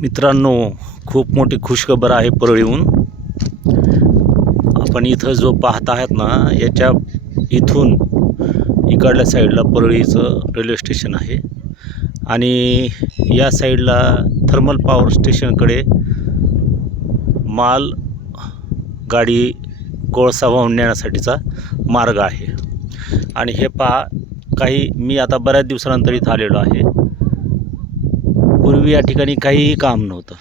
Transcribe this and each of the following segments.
मित्रांनो, खूप मोठी खुशखबर आहे परळीहून. आपण इथं जो पाहत आहात ना, याच्या इथून इकडल्या साईडला परळीचं रेल्वे स्टेशन आहे आणि या साईडला थर्मल पॉवर स्टेशनकडे माल गाडी कोळसा वाहून नेण्यासाठीचा मार्ग आहे. आणि हे पहा, मी आता बऱ्याच दिवसानंतर इथं आलेलो आहे. पूर्वी या ठिकाणी काहीही काम नव्हतं,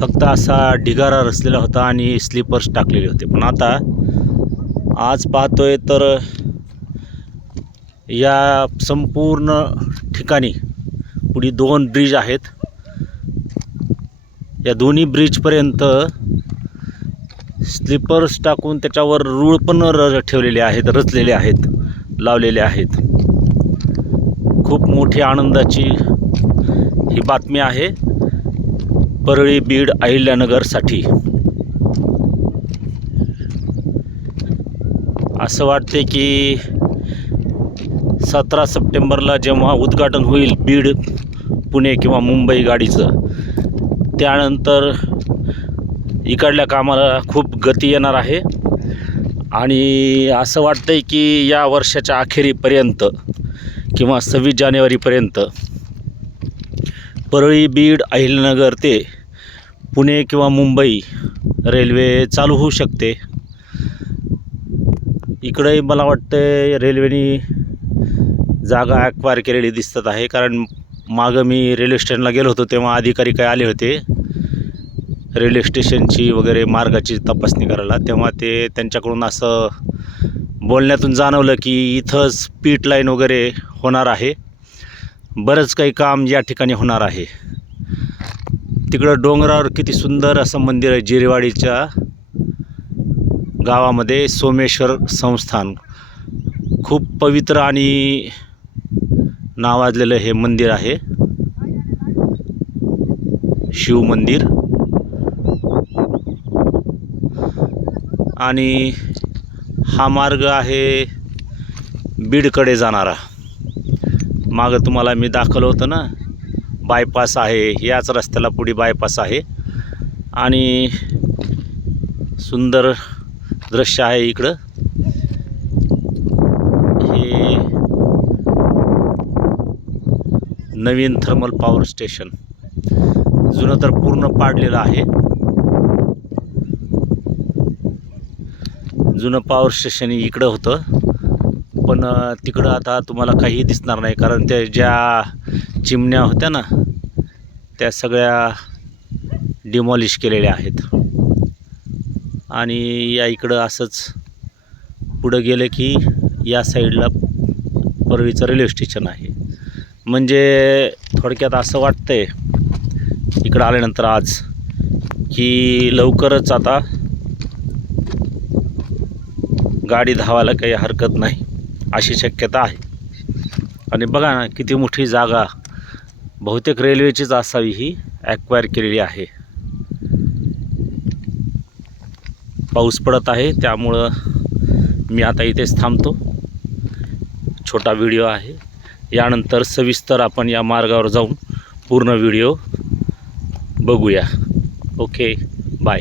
फक्त असा ढिगारा रचलेला होता आणि स्लीपर्स टाकलेले होते. पण आता आज पाहतोय तर या संपूर्ण ठिकाणी पुढे 2 ब्रिज आहेत. या दोन्ही ब्रिजपर्यंत स्लीपर्स टाकून त्याच्यावर रूळ पण ठेवलेले आहेत, रचलेले आहेत, लावलेले आहेत. खूप मोठी आनंदाची ही बातमी आहे परळी, बीड, अहिल्यानगरसाठी. असं वाटते की 17 सप्टेंबरला जेव्हा उद्घाटन होईल बीड, पुणे किंवा मुंबई गाडीचं, त्यानंतर इकडल्या कामाला खूप गती येणार आहे. आणि असं वाटतंय की या वर्षाच्या अखेरीपर्यंत किंवा 26 जानेवारीपर्यंत परळी, बीड, अहिल्यानगर ते पुणे किंवा मुंबई रेल्वे चालू होऊ शकते. इकडंही मला वाटतं रेल्वेने जागा ॲक्वायर केलेली दिसत आहे, कारण मागं मी रेल्वे स्टेशनला गेलो होतो तेव्हा अधिकारी काय आले होते रेल्वे स्टेशनची वगैरे मार्गाची तपासणी करायला. तेव्हा ते त्यांच्याकडून असं बोलण्यातून जाणवलं की इथंच पीट लाईन वगैरे होणार आहे, बरंच काही काम या ठिकाणी होणार आहे. तिकडं डोंगरावर किती सुंदर असं मंदिर आहे. जिरेवाडीच्या गावामध्ये सोमेश्वर संस्थान, खूप पवित्र आणि नावाजलेलं हे मंदिर आहे, शिव मंदिर. आणि हा मार्ग आहे बीडकडे जाणारा. मागं तुम्हाला मी दाखवलं होतं ना, बायपास आहे, याच रस्त्याला पुढे बायपास आहे. आणि सुंदर दृश्य आहे इकडं. हे नवीन थर्मल पॉवर स्टेशन, जुनं तर पूर्ण पाडलेलं आहे. जुनं पॉवर स्टेशन इकडं होतं, पण तिकडं आता तुम्हाला काही दिसणार नाही, कारण त्या ज्या चिमण्या होत्या ना त्या सगळ्या डिमॉलिश केलेल्या आहेत. आणि या इकडं असंच पुढं गेलं की या साईडला परळीचं रेल्वे स्टेशन आहे. म्हणजे थोडक्यात असं वाटतंय इकडं आल्यानंतर आज की लवकरच आता गाडी धावायला काही हरकत नाही अशी शक्यता आहे. आणि बघा ना, किती मोठी जागा, बहुतेक रेल्वेचीच असावी ही, ॲक्वायर केलेली आहे. पाऊस पडत आहे त्यामुळं मी आता इथेच थांबतो. छोटा व्हिडिओ आहे, यानंतर सविस्तर आपण या मार्गावर जाऊन पूर्ण व्हिडिओ बघूया. Okay, bye.